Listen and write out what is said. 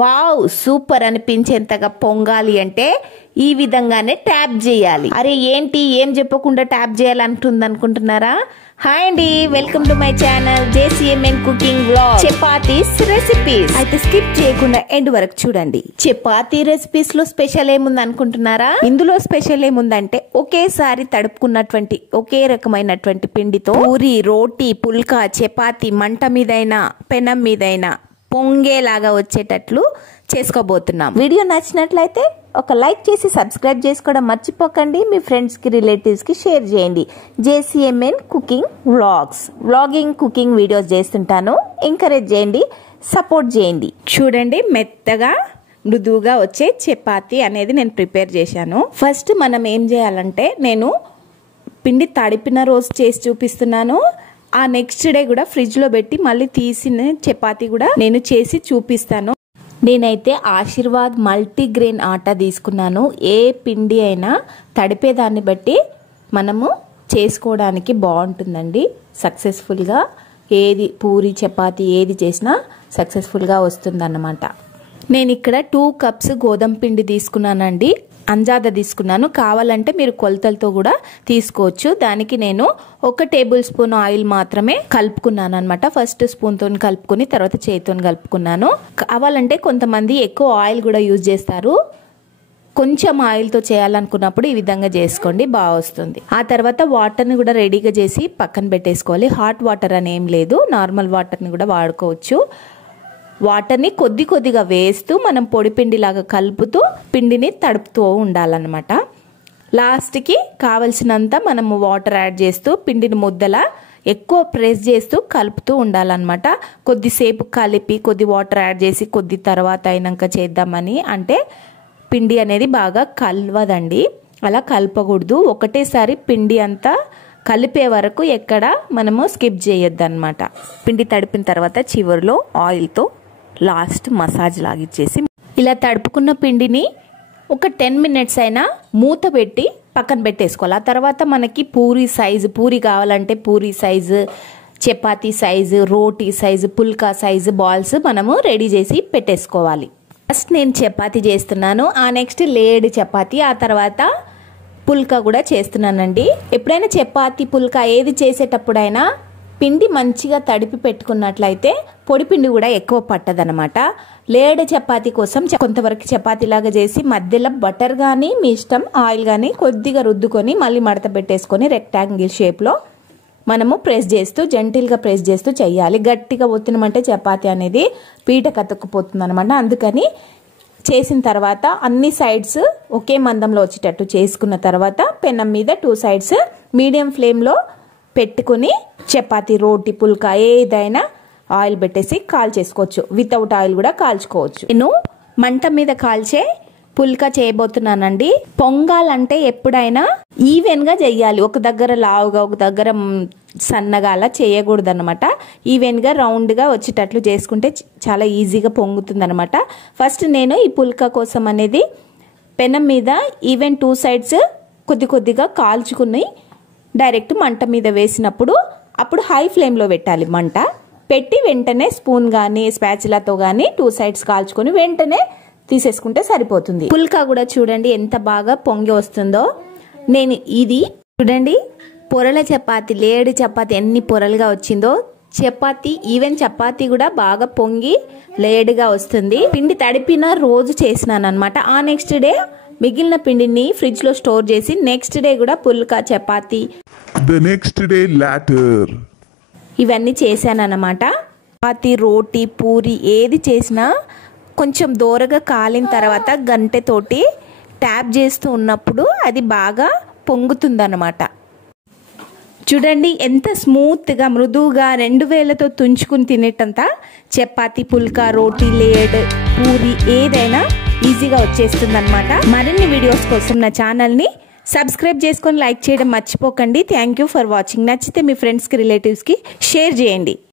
Wow super అనిపించేంతగా పొంగాలి అంటే ఈ విధంగానే ట్యాప్ చేయాలి. అరే ఏంటి ఏం చెప్పకుండా ట్యాప్ చేయాలంటుంది అనుకుంటున్నారా? హాయ్ అండి, welcome to my channel JCMN cooking vlog. Chapatis recipes అయితే స్కిప్ చేయకుండా ఎండ్ వరకు చూడండి. చపాతీ రెసిపీస్ లో స్పెషల్ ఏముంది అనుకుంటున్నారా? ఇందులో స్పెషల్ ఏముందంటే ఒకేసారి తడుపుకున్నటువంటి ఒకే రకమైనటువంటి పిండితో పూరి, రోటీ, పుల్కా, చపాతీ మంట మీదైనా పెనం మీదైనా పొంగేలాగా వచ్చేటట్లు చేసుకోబోతున్నాం. వీడియో నచ్చినట్లయితే ఒక లైక్ చేసి సబ్స్క్రైబ్ చేసుకోవడం మర్చిపోకండి. మీ ఫ్రెండ్స్ కి రిలేటివ్స్ కి షేర్ చేయండి. JCMN cooking vlogs, vlogging cooking videos చేస్తుంటాను. ఎంకరేజ్ చేయండి, సపోర్ట్ చేయండి. చూడండి, మెత్తగా మృదువుగా వచ్చే చపాతీ అనేది నేను ప్రిపేర్ చేశాను. ఫస్ట్ మనం ఏం చేయాలంటే, నేను పిండి తడిపిన రోజు చేసి చూపిస్తున్నాను. ఆ నెక్స్ట్ డే కూడా ఫ్రిడ్జ్ లో పెట్టి మళ్ళీ తీసిన చపాతీ కూడా నేను చేసి చూపిస్తాను. నేనైతే ఆశీర్వాద్ మల్టీగ్రెయిన్ ఆటా తీసుకున్నాను. ఏ పిండి అయినా తడిపేదాన్ని బట్టి మనము చేసుకోవడానికి బాగుంటుందండి. సక్సెస్ఫుల్గా ఏది పూరి చపాతీ ఏది చేసినా సక్సెస్ఫుల్గా వస్తుందన్నమాట. నేను ఇక్కడ 2 కప్స్ గోధుమ పిండి తీసుకున్నానండి. అంజాద తీసుకున్నాను. కావాలంటే మీరు కొలతలతో కూడా తీసుకోవచ్చు. దానికి నేను 1 టేబుల్ స్పూన్ ఆయిల్ మాత్రమే కలుపుకున్నాను అనమాట. ఫస్ట్ స్పూన్ తో కలుపుకుని తర్వాత చేతితో కలుపుకున్నాను. కావాలంటే కొంతమంది ఎక్కువ ఆయిల్ కూడా యూజ్ చేస్తారు. కొంచెం ఆయిల్తో చేయాలనుకున్నప్పుడు ఈ విధంగా చేసుకోండి, బాగా వస్తుంది. ఆ తర్వాత వాటర్ని కూడా రెడీగా చేసి పక్కన పెట్టేసుకోవాలి. హాట్ వాటర్ అని ఏం లేదు, నార్మల్ వాటర్ని కూడా వాడుకోవచ్చు. వాటర్ని కొద్ది కొద్దిగా వేస్తూ మనం పొడి పిండి లాగా కలుపుతూ పిండిని తడుపుతూ ఉండాలన్నమాట. లాస్ట్కి కావలసినంత మనము వాటర్ యాడ్ చేస్తూ పిండిని ముద్దలా ఎక్కువ ప్రెస్ చేస్తూ కలుపుతూ ఉండాలన్నమాట. కొద్దిసేపు కలిపి కొద్ది వాటర్ యాడ్ చేసి కొద్ది తర్వాత అయినాక చేద్దామని అంటే పిండి అనేది బాగా కలవదండి. అలా కలపకూడదు. ఒకటేసారి పిండి అంతా కలిపే వరకు ఎక్కడ మనము స్కిప్ చేయొద్దు అనమాట. పిండి తడిపిన తర్వాత చివరిలో ఆయిల్తో లాస్ట్ మసాజ్ లాగిచ్చేసి ఇలా తడుపుకున్న పిండిని ఒక 10 మినిట్స్ అయినా మూత పెట్టి పక్కన పెట్టేసుకోవాలి. ఆ తర్వాత మనకి పూరి సైజు, పూరి కావాలంటే పూరి సైజు, చపాతీ సైజు, రోటీ సైజు, పుల్కా సైజు బాల్స్ మనము రెడీ చేసి పెట్టేసుకోవాలి. ఫస్ట్ నేను చపాతీ చేస్తున్నాను. ఆ నెక్స్ట్ లేడ్ చపాతీ, ఆ తర్వాత పుల్కా కూడా చేస్తున్నానండి. ఎప్పుడైనా చపాతీ పుల్కా ఏది చేసేటప్పుడైనా పిండి మంచిగా తడిపి పెట్టుకున్నట్లయితే పొడి పిండి కూడా ఎక్కువ పట్టదనమాట. లేడ్ చపాతీ కోసం కొంతవరకు చపాతీలాగా చేసి మధ్యలో బటర్ కానీ మీ ఇష్టం ఆయిల్ కానీ కొద్దిగా రుద్దుకొని మళ్ళీ మడత పెట్టేసుకొని రెక్టాంగిల్ షేప్లో మనము ప్రెస్ చేస్తూ జెంటిల్గా ప్రెస్ చేస్తూ చేయాలి. గట్టిగా ఒత్తినమంటే చపాతీ అనేది పీట కతుక్కుపోతుంది అనమాట. అందుకని చేసిన తర్వాత అన్ని సైడ్స్ ఒకే మందంలో వచ్చేటట్టు చేసుకున్న తర్వాత పెనం మీద 2 సైడ్స్ మీడియం ఫ్లేమ్లో పెట్టుకుని చపాతీ, రోటీ, పుల్కా ఏదైనా ఆయిల్ పెట్టేసి కాల్చేసుకోవచ్చు. వితౌట్ ఆయిల్ కూడా కాల్చుకోవచ్చు. నేను మంట మీద కాల్చే పుల్కా చేయబోతున్నానండి. పొంగాలంటే ఎప్పుడైనా ఈవెన్ గా చెయ్యాలి. ఒక దగ్గర లావుగా ఒక దగ్గర సన్నగా అలా చేయకూడదు అనమాట. ఈవెన్ గా రౌండ్ గా వచ్చేటట్లు చేసుకుంటే చాలా ఈజీగా పొంగుతుంది అనమాట. ఫస్ట్ నేను ఈ పుల్కా కోసం అనేది పెనం మీద ఈవెన్ 2 సైడ్స్ కొద్ది కొద్దిగా కాల్చుకుని డైరెక్ట్ మంట మీద వేసినప్పుడు అప్పుడు హై ఫ్లేమ్లో పెట్టాలి. మంట పెట్టి వెంటనే స్పూన్ కానీ స్పాచులాతో కానీ 2 సైడ్స్ కాల్చుకొని వెంటనే తీసేసుకుంటే సరిపోతుంది. పుల్కా కూడా చూడండి ఎంత బాగా పొంగి వస్తుందో. నేను ఇది చూడండి, పొరల చపాతీ, లేడి చపాతీ ఎన్ని పొరలుగా వచ్చిందో. చపాతీ ఈవెన్ చపాతీ కూడా బాగా పొంగి లేడుగా వస్తుంది. పిండి తడిపిన రోజు చేసినాను అనమాట. ఆ నెక్స్ట్ డే మిగిలిన పిండిని ఫ్రిడ్జ్ లో స్టోర్ చేసి నెక్స్ట్ డే కూడా పుల్కా, చపాతీ, ఇవన్నీ చేశాను అనమాట. చపాతీ, రోటీ, పూరి ఏది చేసినా కొంచెం దోరగా కాలిన తర్వాత గంటెతోటి ట్యాప్ చేస్తూ ఉన్నప్పుడు అది బాగా పొంగుతుందన్నమాట. చూడండి ఎంత స్మూత్గా మృదువుగా 2 వేలతో తుంచుకుని తినేటంత చపాతీ, పుల్కా, రోటీ, లేడ్, పూరి ఏదైనా ఈజీగా వచ్చేస్తుంది అనమాట. మరిన్ని వీడియోస్ కోసం నా ఛానల్ని సబ్స్క్రైబ్ చేసుకొని లైక్ చేయడం మర్చిపోకండి. Thank you for watching. నచ్చితే మీ ఫ్రెండ్స్కి రిలేటివ్స్కి షేర్ చేయండి.